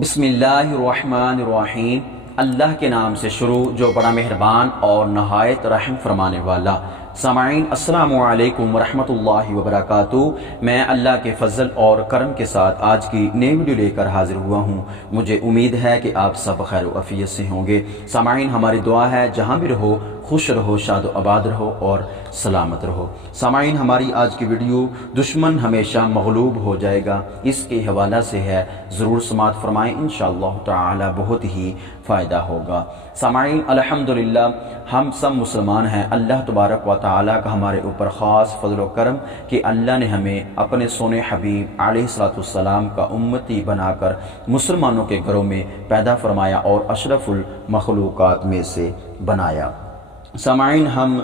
بسم اللہ الرحمن الرحیم، اللہ کے نام سے شروع جو بڑا مہربان اور نہایت رحم فرمانے والا۔ سامعین السلام علیکم ورحمۃ اللہ وبرکاتہ۔ میں اللہ کے فضل اور کرم کے ساتھ آج کی نئی ویڈیو لے کر حاضر ہوا ہوں۔ مجھے امید ہے کہ آپ سب خیر و عافیت سے ہوں گے۔ سامعین ہماری دعا ہے جہاں بھی رہو خوش رہو، شاد و آباد رہو اور سلامت رہو۔ سامعین ہماری آج کی ویڈیو دشمن ہمیشہ مغلوب ہو جائے گا، اس کے حوالہ سے ہے، ضرور سماعت فرمائیں، انشاءاللہ تعالی بہت ہی فائدہ ہوگا۔ سامعین الحمدللہ ہم سب مسلمان ہیں۔ اللہ تبارک و تعالی کا ہمارے اوپر خاص فضل و کرم کہ اللہ نے ہمیں اپنے سونے حبیب علیہ الصلوۃ والسلام کا امتی بنا کر مسلمانوں کے گھروں میں پیدا فرمایا اور اشرف المخلوقات میں سے بنایا۔ سامعین ہم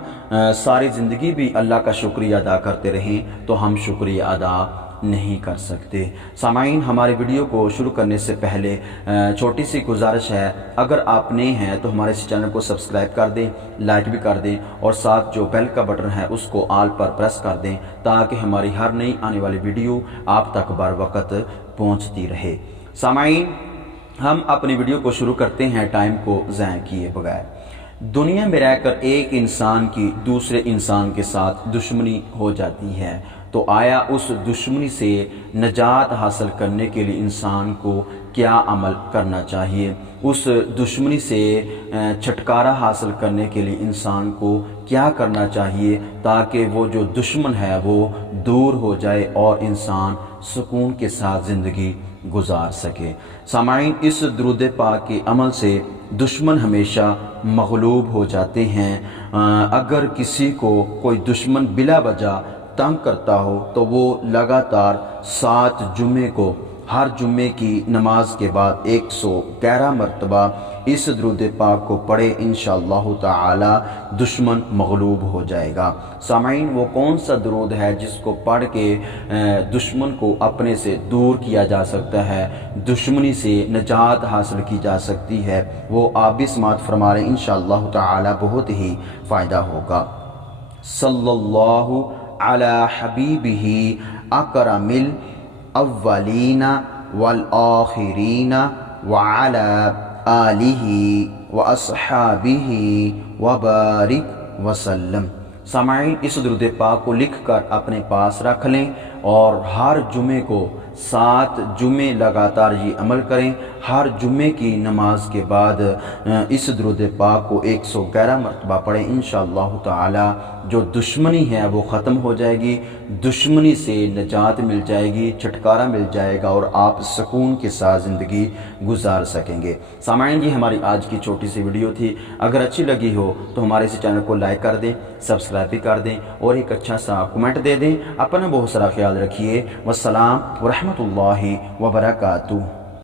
ساری زندگی بھی اللہ کا شکریہ ادا کرتے رہیں تو ہم شکریہ ادا نہیں کر سکتے۔ سامعین ہمارے ویڈیو کو شروع کرنے سے پہلے چھوٹی سی گزارش ہے، اگر آپ نئے ہیں تو ہمارے اس چینل کو سبسکرائب کر دیں، لائک بھی کر دیں اور ساتھ جو بیل کا بٹن ہے اس کو آل پر پریس کر دیں تاکہ ہماری ہر نئی آنے والی ویڈیو آپ تک بر وقت پہنچتی رہے۔ سامعین ہم اپنی ویڈیو کو شروع کرتے ہیں ٹائم کو ضائع کیے بغیر۔ دنیا میں رہ کر ایک انسان کی دوسرے انسان کے ساتھ دشمنی ہو جاتی ہے تو آیا اس دشمنی سے نجات حاصل کرنے کے لیے انسان کو کیا عمل کرنا چاہیے؟ اس دشمنی سے چھٹکارا حاصل کرنے کے لیے انسان کو کیا کرنا چاہیے تاکہ وہ جو دشمن ہے وہ دور ہو جائے اور انسان سکون کے ساتھ زندگی گزار سکے؟ سامعین اس درود پاک کے عمل سے دشمن ہمیشہ مغلوب ہو جاتے ہیں۔ اگر کسی کو کوئی دشمن بلا وجہ تنگ کرتا ہو تو وہ لگاتار 7 جمعے کو ہر جمعے کی نماز کے بعد 111 مرتبہ اس درود پاک کو پڑھے، انشاءاللہ تعالی دشمن مغلوب ہو جائے گا۔ سامعین وہ کون سا درود ہے جس کو پڑھ کے دشمن کو اپنے سے دور کیا جا سکتا ہے، دشمنی سے نجات حاصل کی جا سکتی ہے، وہ آپ بھی سماعت فرما لیں، انشاءاللہ تعالی بہت ہی فائدہ ہوگا۔ صلی اللہ علی حبیبہ اکرم الاولین والآخرین وعلی آلہ واصحابہ وبارک وسلم۔ سامعین اس درود پاک کو لکھ کر اپنے پاس رکھ لیں اور ہر جمعے کو 7 جمعے لگاتار یہ عمل کریں۔ ہر جمعے کی نماز کے بعد اس درود پاک کو 111 مرتبہ پڑھیں، انشاءاللہ تعالی جو دشمنی ہے وہ ختم ہو جائے گی، دشمنی سے نجات مل جائے گی، چھٹکارا مل جائے گا اور آپ سکون کے ساتھ زندگی گزار سکیں گے۔ سامعین یہ ہماری آج کی چھوٹی سی ویڈیو تھی، اگر اچھی لگی ہو تو ہمارے اس چینل کو لائک کر دیں، سبسکرائب بھی کر دیں اور ایک اچھا سا کمنٹ دے دیں۔ اپنا بہت سارا خیال رکھیے۔ والسلام ورحمۃ اللہ وبرکاتہ۔